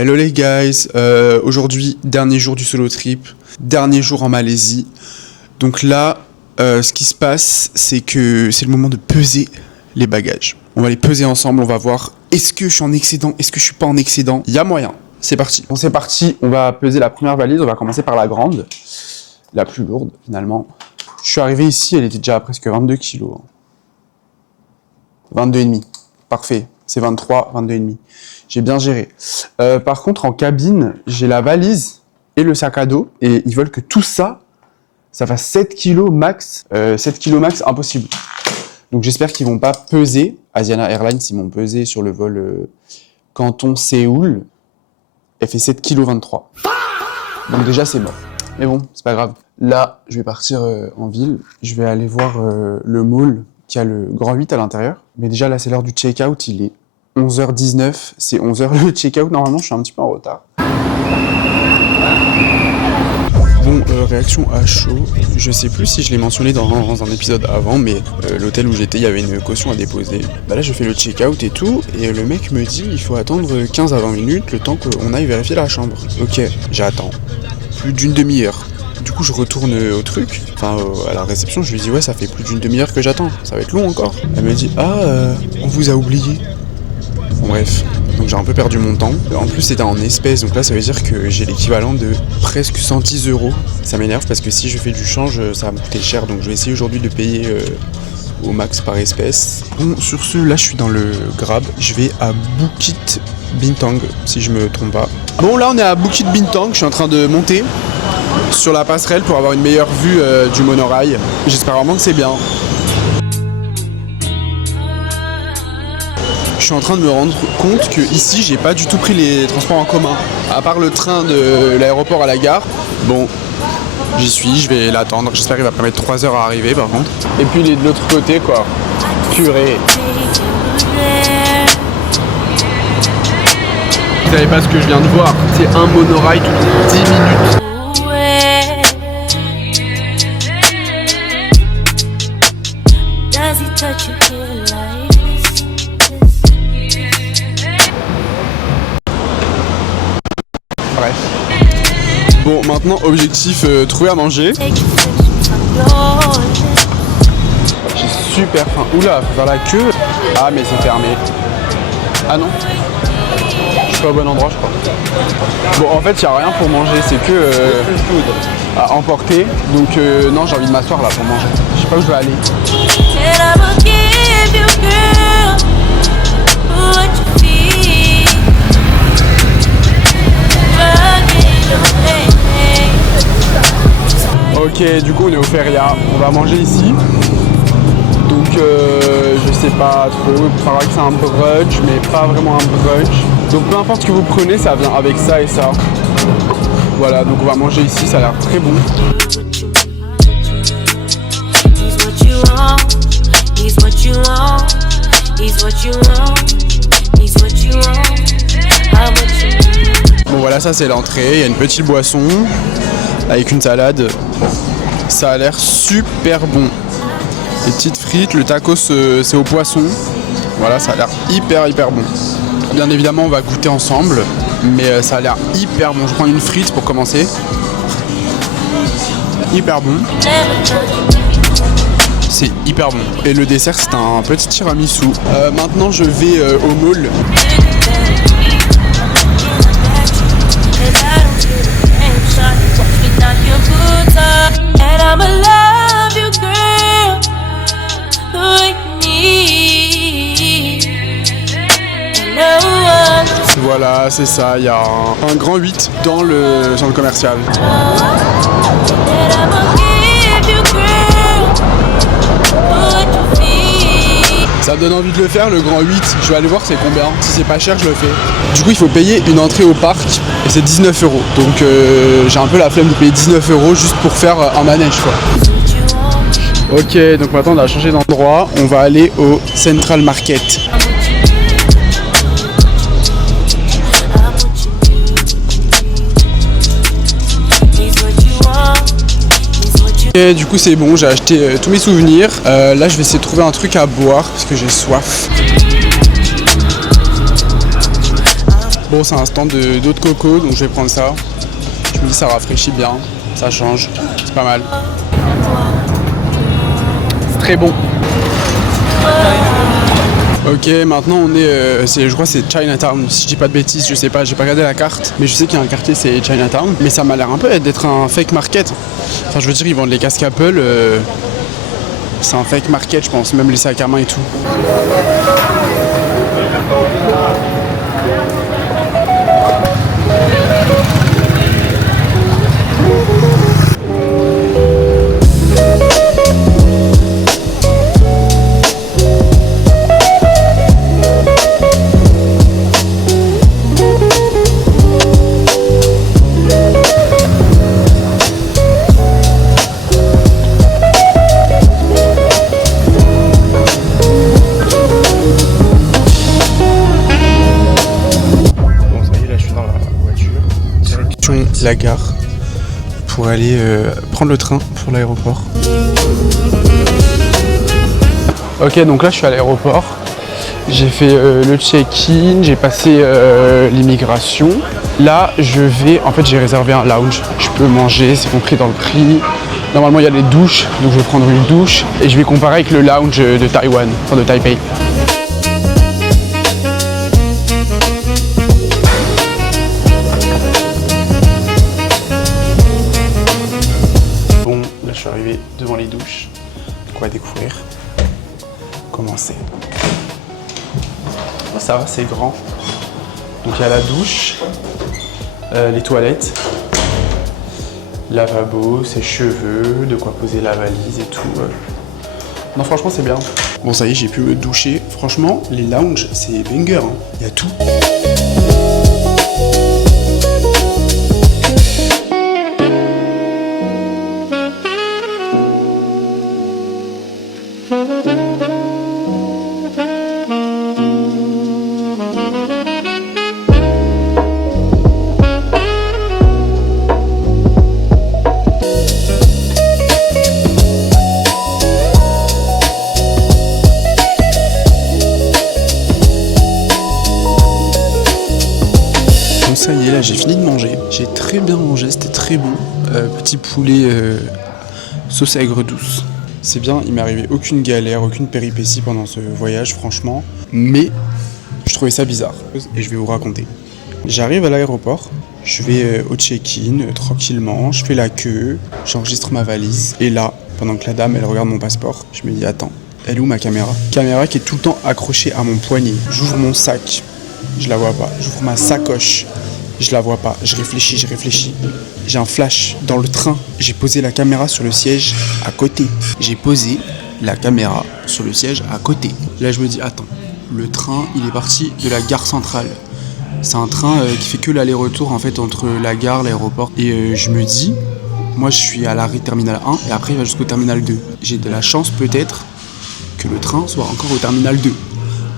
Hello les guys, aujourd'hui dernier jour du solo trip, dernier jour en Malaisie. Donc là, ce qui se passe, c'est que c'est le moment de peser les bagages. On va les peser ensemble, on va voir est-ce que je suis en excédent, est-ce que je suis pas en excédent. Il y a moyen, c'est parti. Bon c'est parti, on va peser la première valise, on va commencer par la grande, la plus lourde finalement. Je suis arrivé ici, elle était déjà à presque 22 kilos. 22,5, parfait, c'est 23, 22,5. J'ai bien géré. Par contre, en cabine, j'ai la valise et le sac à dos. Et ils veulent que tout ça, ça fasse 7 kg max. 7 kg max, impossible. Donc j'espère qu'ils vont pas peser. Asiana Airlines, ils m'ont pesé sur le vol Canton-Séoul. Elle fait 7 kg 23. Donc déjà, c'est mort. Mais bon, c'est pas grave. Là, je vais partir en ville. Je vais aller voir le mall qui a le grand 8 à l'intérieur. Mais déjà, là, c'est l'heure du check-out. Il est 11h19, c'est 11h le check-out. Normalement, je suis un petit peu en retard. Bon, réaction à chaud. Je sais plus si je l'ai mentionné dans un épisode avant, mais l'hôtel où j'étais, il y avait une caution à déposer. Bah là, je fais le check-out et tout, et le mec me dit il faut attendre 15 à 20 minutes le temps qu'on aille vérifier la chambre. Ok, j'attends. Plus d'une demi-heure. Du coup, je retourne au truc, à la réception, je lui dis ouais, ça fait plus d'une demi-heure que j'attends, ça va être long encore. Elle me dit on vous a oublié. Bon, bref, donc j'ai un peu perdu mon temps. En plus c'était en espèces, donc là ça veut dire que j'ai l'équivalent de presque 110 €. Ça m'énerve parce que si je fais du change, ça va me coûter cher, donc je vais essayer aujourd'hui de payer au max par espèce. Bon, sur ce, là je suis dans le Grab, je vais à Bukit Bintang, si je me trompe pas. Bon, là on est à Bukit Bintang, je suis en train de monter sur la passerelle pour avoir une meilleure vue du monorail. J'espère vraiment que c'est bien. Je suis en train de me rendre compte que ici j'ai pas du tout pris les transports en commun. À part le train de l'aéroport à la gare. Bon, j'y suis, je vais l'attendre. J'espère qu'il va pas mettre 3 heures à arriver par contre. Et puis il est de l'autre côté quoi. Purée. Vous savez pas ce que je viens de voir. C'est un monorail toutes 10 minutes. Bref. Bon, maintenant, objectif, trouver à manger. J'ai super faim. Oula, faut faire la queue. Ah, mais c'est fermé. Ah non. Je suis pas au bon endroit, je crois. Bon, en fait, il n'y a rien pour manger. C'est que à emporter. Donc, non, j'ai envie de m'asseoir là pour manger. Je sais pas où je vais aller. Ok, du coup on est au Feria, on va manger ici. Donc je sais pas trop, il paraît que c'est un brunch, mais pas vraiment un brunch. Donc peu importe ce que vous prenez, ça vient avec ça et ça. Voilà, donc on va manger ici, ça a l'air très bon. Bon voilà, ça c'est l'entrée, il y a une petite boisson avec une salade. Ça a l'air super bon. Les petites frites, le tacos c'est au poisson. Voilà, ça a l'air hyper bon. Bien évidemment on va goûter ensemble, mais ça a l'air hyper bon. Je prends une frite pour commencer. Hyper bon. C'est hyper bon. Et le dessert c'est un petit tiramisu. Maintenant je vais au mall. Voilà, c'est ça, il y a un grand 8 dans le centre commercial. Ça me donne envie de le faire, le grand 8. Je vais aller voir c'est combien. Si c'est pas cher, je le fais. Du coup, il faut payer une entrée au parc et c'est 19 €. Donc j'ai un peu la flemme de payer 19 € juste pour faire un manège quoi. Ok, donc maintenant on a changé d'endroit. On va aller au Central Market. Et du coup c'est bon, j'ai acheté tous mes souvenirs. Là je vais essayer de trouver un truc à boire parce que j'ai soif. Bon, c'est un stand d'eau de coco, donc je vais prendre ça. Je me dis ça rafraîchit bien, ça change, c'est pas mal. C'est très bon. Ok, maintenant on est, je crois que c'est Chinatown, si je dis pas de bêtises, je sais pas, j'ai pas regardé la carte, mais je sais qu'il y a un quartier, c'est Chinatown, mais ça m'a l'air un peu d'être un fake market. Enfin, je veux dire, ils vendent les casques Apple, c'est un fake market, je pense, même les sacs à main et tout. La gare pour aller prendre le train pour l'aéroport. Ok, donc là je suis à l'aéroport. J'ai fait le check-in, j'ai passé l'immigration. Là je vais, en fait j'ai réservé un lounge. Je peux manger, c'est compris dans le prix. Normalement il y a les douches, donc je vais prendre une douche et je vais comparer avec le lounge de Taïwan, enfin de Taipei. Je suis arrivé devant les douches, donc on va découvrir comment c'est. Oh, ça va, c'est grand. Donc il y a la douche, les toilettes, lavabo, ses cheveux, de quoi poser la valise et tout. Non, franchement c'est bien. Bon, ça y est, j'ai pu me doucher. Franchement, les lounges, c'est banger, hein. Il y a tout. Ça y est, là j'ai fini de manger. J'ai très bien mangé, c'était très bon. Petit poulet sauce aigre douce. C'est bien, il m'est arrivé aucune galère, aucune péripétie pendant ce voyage, franchement. Mais je trouvais ça bizarre et je vais vous raconter. J'arrive à l'aéroport, je vais au check-in tranquillement, je fais la queue, j'enregistre ma valise. Et là, pendant que la dame elle regarde mon passeport, je me dis attends, elle est où ma caméra? Caméra qui est tout le temps accrochée à mon poignet. J'ouvre mon sac, je la vois pas. J'ouvre ma sacoche, je la vois pas. Je réfléchis. J'ai un flash dans le train. J'ai posé la caméra sur le siège à côté. Là, je me dis, attends, le train, il est parti de la gare centrale. C'est un train qui fait que l'aller-retour, en fait, entre la gare, l'aéroport. Et je me dis, moi, je suis à l'arrêt terminal 1 et après, il va jusqu'au terminal 2. J'ai de la chance, peut-être, que le train soit encore au terminal 2.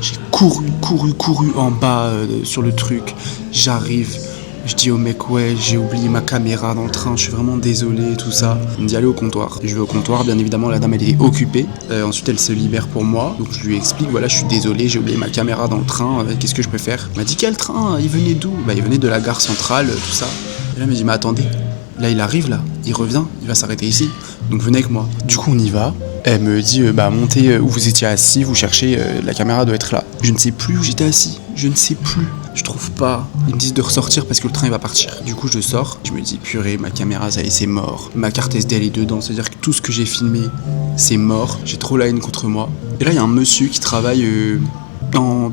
J'ai couru en bas sur le truc. J'arrive, je dis au mec ouais j'ai oublié ma caméra dans le train, je suis vraiment désolé tout ça. Il me dit allez au comptoir. Je vais au comptoir, bien évidemment la dame elle est occupée. Ensuite elle se libère pour moi. Donc je lui explique voilà je suis désolé, j'ai oublié ma caméra dans le train, qu'est-ce que je peux faire? Il m'a dit quel train? Il venait d'où? Bah il venait de la gare centrale, tout ça. Et là il m'a dit mais attendez, là il arrive là, il revient, il va s'arrêter ici. Donc venez avec moi. Du coup on y va. Elle me dit montez où vous étiez assis, vous cherchez, la caméra doit être là. Je ne sais plus où j'étais assis, je ne sais plus. Je trouve pas. Ils me disent de ressortir parce que le train il va partir. Du coup je sors, je me dis purée ma caméra ça y est c'est mort. Ma carte SD elle est dedans, c'est à dire que tout ce que j'ai filmé c'est mort. J'ai trop la haine contre moi. Et là il y a un monsieur qui travaille dans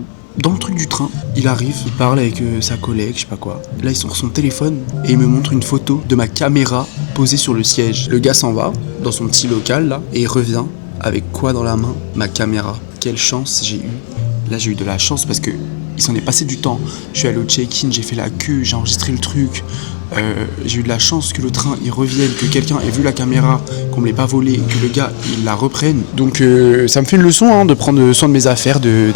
le truc du train. Il arrive, il parle avec sa collègue, je sais pas quoi. Là, ils sont sur son téléphone et il me montre une photo de ma caméra posée sur le siège. Le gars s'en va dans son petit local là et il revient avec quoi dans la main? Ma caméra. Quelle chance j'ai eu. Là, j'ai eu de la chance parce que il s'en est passé du temps. Je suis allé au check-in, j'ai fait la queue, j'ai enregistré le truc. J'ai eu de la chance que le train il revienne, que quelqu'un ait vu la caméra, qu'on me l'ait pas volée, que le gars il la reprenne. Donc ça me fait une leçon de prendre soin de mes affaires, de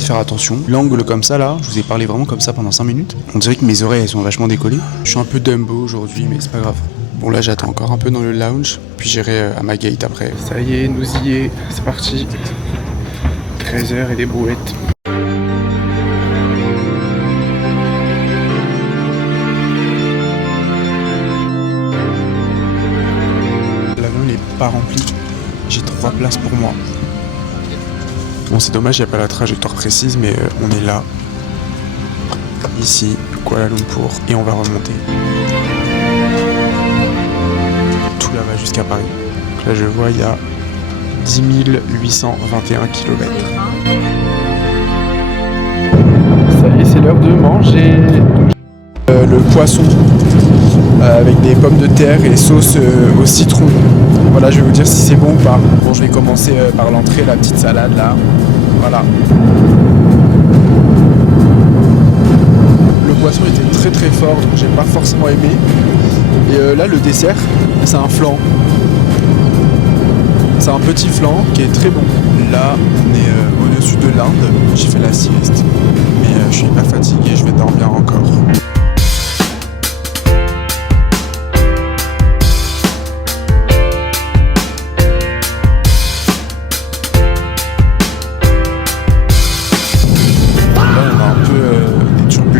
faire attention. L'angle comme ça là, je vous ai parlé vraiment comme ça pendant 5 minutes. On dirait que mes oreilles elles sont vachement décollées. Je suis un peu Dumbo aujourd'hui mais c'est pas grave. Bon là j'attends encore un peu dans le lounge, puis j'irai à ma gate après. Ça y est, nous y est, c'est parti. 13h et des brouettes. pas rempli. J'ai 3 places pour moi. Bon, c'est dommage, il n'y a pas la trajectoire précise, mais on est là, ici, Kuala Lumpur, et on va remonter tout là-bas jusqu'à Paris. Donc là, je vois, il y a 10 821 km. Ça y est, c'est l'heure de manger. Le poisson avec des pommes de terre et sauce au citron. Voilà, je vais vous dire si c'est bon ou pas. Bon, je vais commencer par l'entrée, la petite salade là. Voilà. Le poisson était très très fort, donc j'ai pas forcément aimé. Et là, le dessert, c'est un flan. C'est un petit flan qui est très bon. Là, on est au-dessus de l'Inde. J'ai fait la sieste, mais je suis pas fatigué, je vais dormir encore.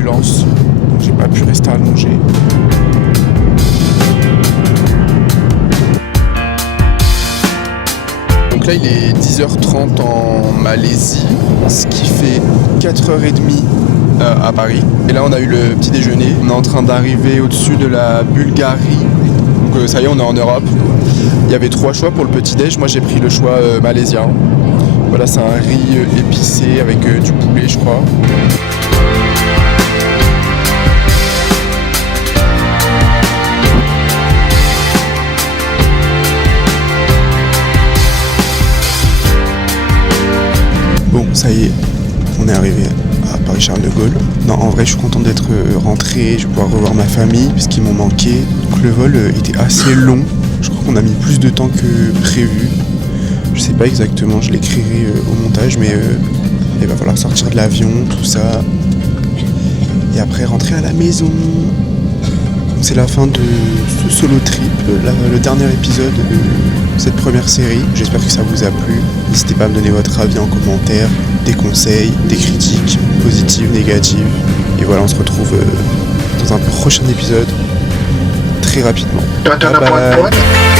Donc j'ai pas pu rester allongé. Donc là il est 10h30 en Malaisie, ce qui fait 4h30 à Paris. Et là on a eu le petit déjeuner. On est en train d'arriver au-dessus de la Bulgarie. Donc ça y est, on est en Europe. Il y avait 3 choix pour le petit déj. Moi j'ai pris le choix malaisien. Voilà, c'est un riz épicé avec du poulet je crois. Bon, ça y est, on est arrivé à Paris-Charles de Gaulle. Non, en vrai, je suis content d'être rentré, je vais pouvoir revoir ma famille, puisqu'ils m'ont manqué. Donc le vol était assez long, je crois qu'on a mis plus de temps que prévu. Je sais pas exactement, je l'écrirai au montage, mais il va falloir sortir de l'avion, tout ça. Et après rentrer à la maison. C'est la fin de ce solo trip, le dernier épisode de cette première série. J'espère que ça vous a plu. N'hésitez pas à me donner votre avis en commentaire, des conseils, des critiques, positives, négatives. Et voilà, on se retrouve dans un prochain épisode très rapidement. Bye bye.